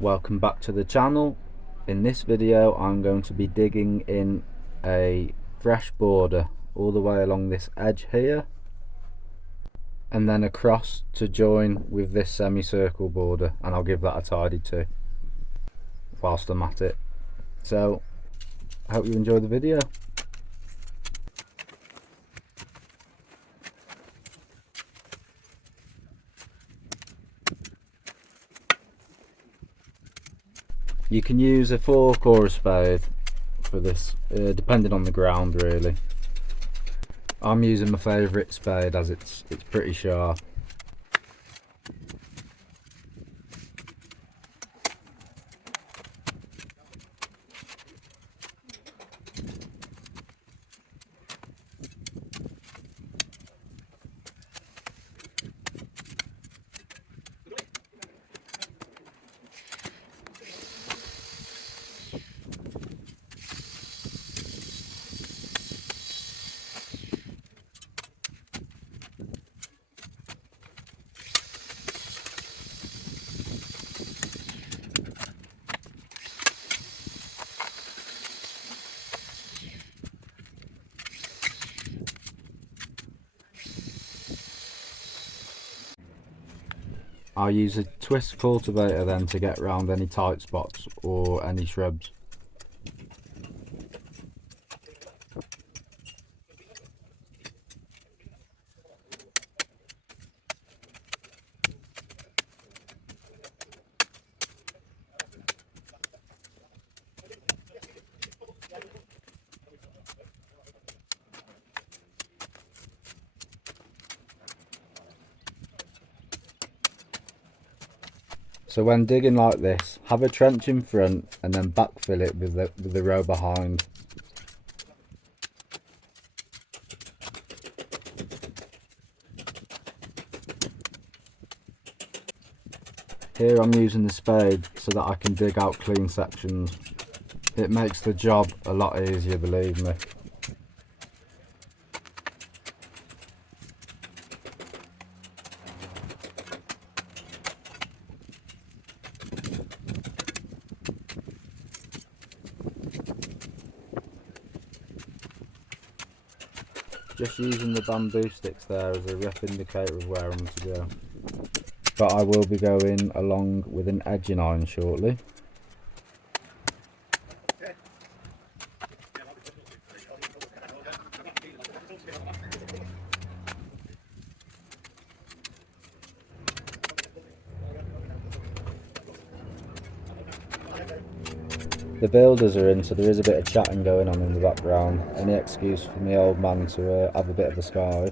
Welcome back to the channel. In this video I'm going to be digging in a fresh border all the way along this edge here and then across to join with this semicircle border, and I'll give that a tidy too whilst I'm at it. So I hope you enjoy the video. You can use a fork or a spade for this, depending on the ground really. I'm using my favourite spade as it's pretty sharp. I'll use a twist cultivator then to get around any tight spots or any shrubs. So when digging like this, have a trench in front and then backfill it with the row behind. Here I'm using the spade so that I can dig out clean sections. It makes the job a lot easier, believe me. Just using the bamboo sticks there as a rough indicator of where I'm to go. But I will be going along with an edging iron shortly. The builders are in, so there is a bit of chatting going on in the background. Any excuse for the old man to have a bit of a sky.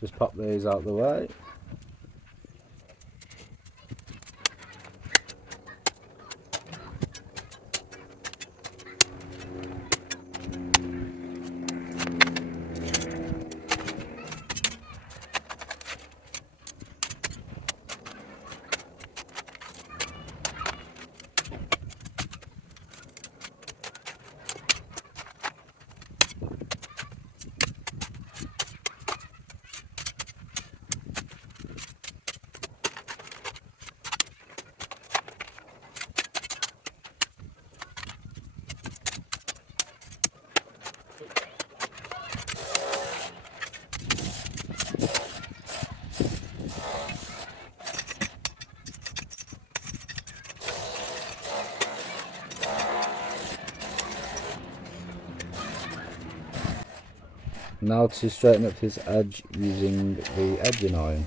Just pop these out the way. Now to straighten up this edge using the edging iron.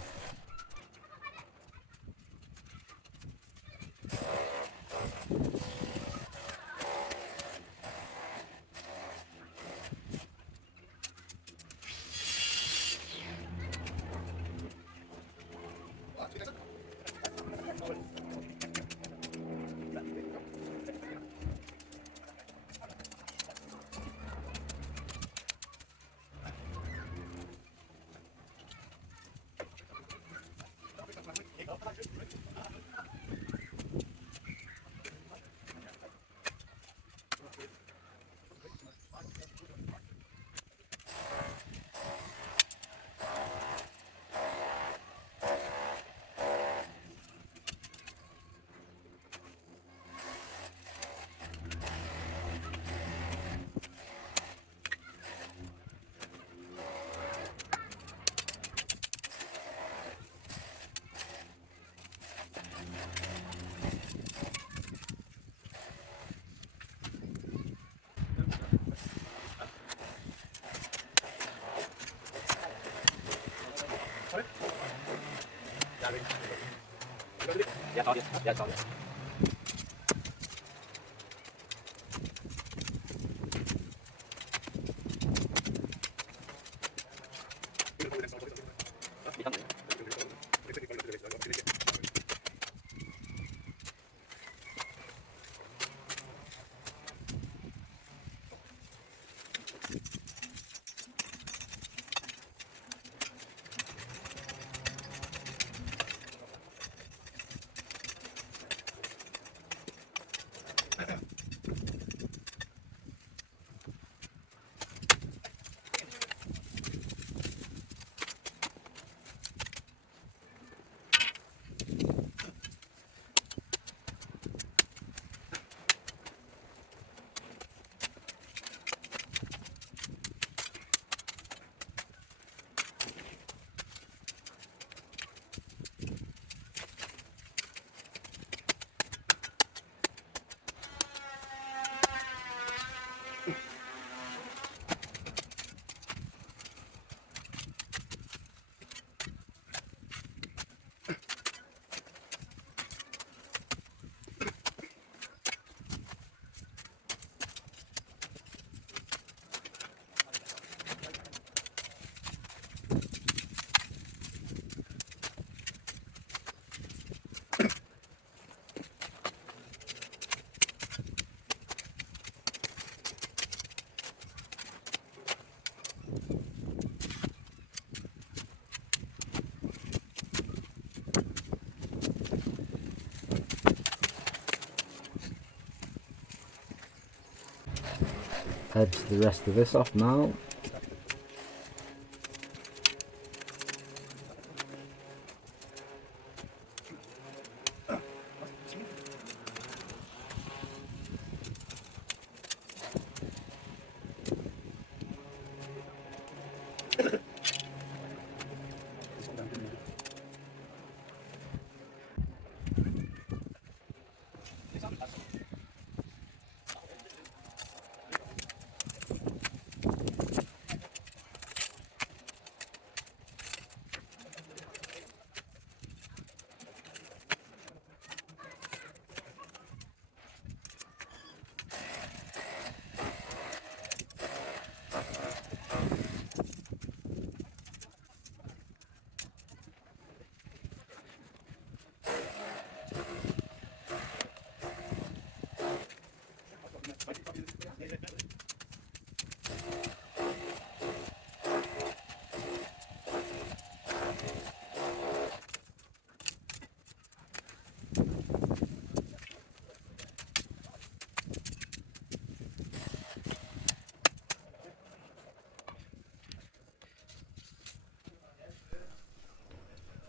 Edge the rest of this off now.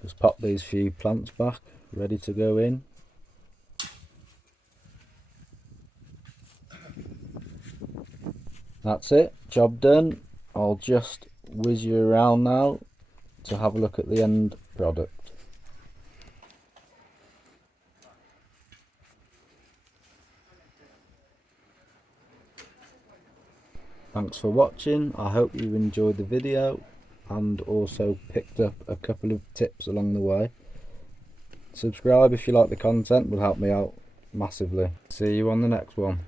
Just pop these few plants back, ready to go in. That's it, job done. I'll just whiz you around now to have a look at the end product. Thanks for watching. I hope you enjoyed the video and also picked up a couple of tips along the way. Subscribe if you like the content, will help me out massively. See you on the next one.